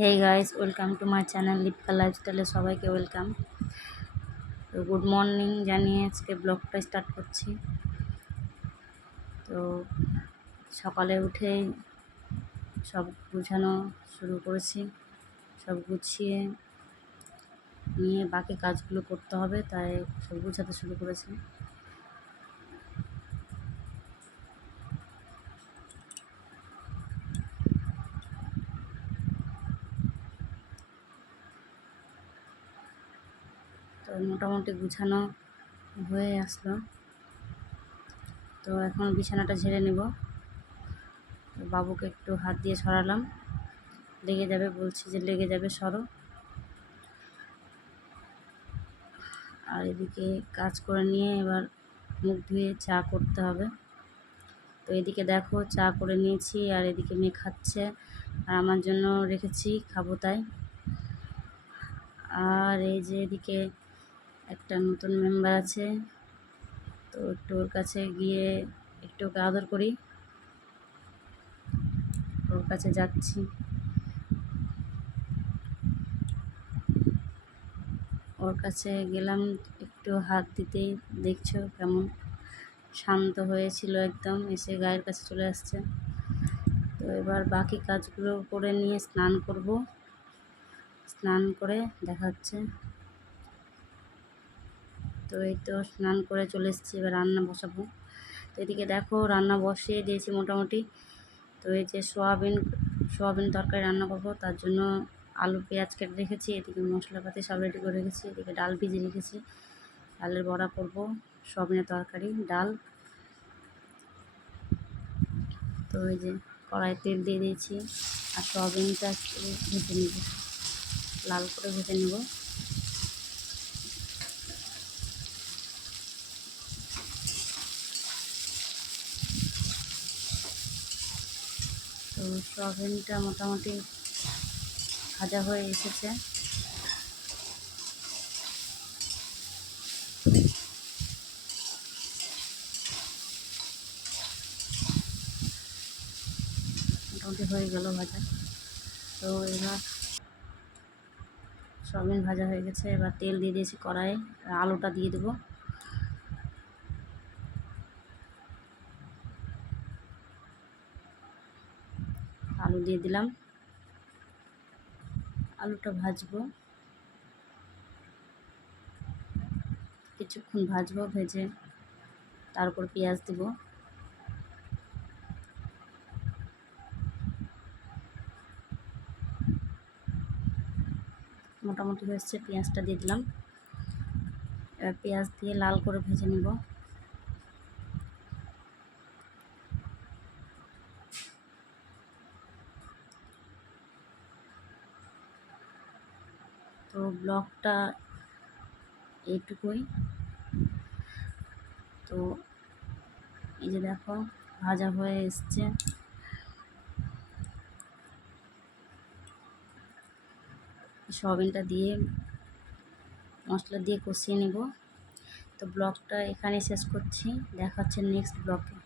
Hey guys, welcome to my channel Lipika লাইফস্টাইলে সবাইকে welcome. তো গুড মর্নিং জানিয়ে আজকে ব্লগটা স্টার্ট করছি। তো সকালে উঠেই সব গুছানো শুরু করেছি, সব গুছিয়ে নিয়ে বাকি কাজগুলো করতে হবে, তাই সব গুছাতে শুরু করেছি। তো মোটামুটি গুছানো হয়ে আসলো। তো এখন বিছানাটা ঝেড়ে নেব। তো বাবুকে একটু হাত দিয়ে সরালাম, লেগে যাবে বলছি যে লেগে যাবে, সরো। আর এদিকে কাজ করে নিয়ে এবার মুখ ধুয়ে চা করতে হবে। তো এদিকে দেখো চা করে নিয়েছি, আর এদিকে মেয়ে খাচ্ছে, আর আমার জন্য রেখেছি, খাবো তাই। আর এই যে এদিকে একটা নতুন মেম্বার আছে, তো একটু ওর কাছে গিয়ে একটু ওকে আদর করি, ওর কাছে যাচ্ছি। ওর কাছে গেলাম, একটু হাত দিতেই দেখছো কেমন শান্ত হয়েছিল, একদম এসে গায়ের কাছে চলে আসছে। তো এবার বাকি কাজগুলো করে নিয়ে স্নান করব, স্নান করে দেখা হচ্ছে। তো এই তো স্নান করে চলে এসেছি, এবার রান্না বসাবো। তো এদিকে দেখো রান্না বসিয়ে দিয়েছি মোটামুটি। তো এই যে সোয়াবিন তরকারি রান্না করবো, তার জন্য আলু পেঁয়াজ কেটে রেখেছি, এদিকে মশলাপাতি সব রেডি করে রেখেছি, এদিকে ডাল ভিজিয়ে রেখেছি, ডালের বড়া করবো, সোয়াবিনের তরকারি, ডাল। তো এই যে কড়াই তেল দিয়ে দিয়েছি, আর সোয়াবিনটা একটু ভেজে নেব, লাল করে ভেজে নেব। তো সোয়াবিনটা মোটামুটি ভাজা হয়ে এসেছে। মোটামুটি হয়ে গেল ভাজা। তো এবার সোয়াবিন ভাজা হয়ে গেছে, এবার তেল দিয়ে দিয়েছি কড়াইয়ে, আলুটা দিয়ে দেবো। আলু দিয়ে দিলাম, আলুটা ভাজবো, কিছুক্ষণ ভাজবো, ভেজে তারপর পেঁয়াজ দেবো। মোটামুটি হয়েছে, পেঁয়াজটা দিয়ে দিলাম। এবার পেঁয়াজ দিয়ে লাল করে ভেজে নেব। তো ব্লগটা এইটুকুই। তো এই যে দেখো ভাজা হয়ে এসছে, সয়াবিনটা দিয়ে মশলা দিয়ে কষিয়ে নেব। তো ব্লগটা এখানে শেষ করছি, দেখা হচ্ছে নেক্সট ব্লগে।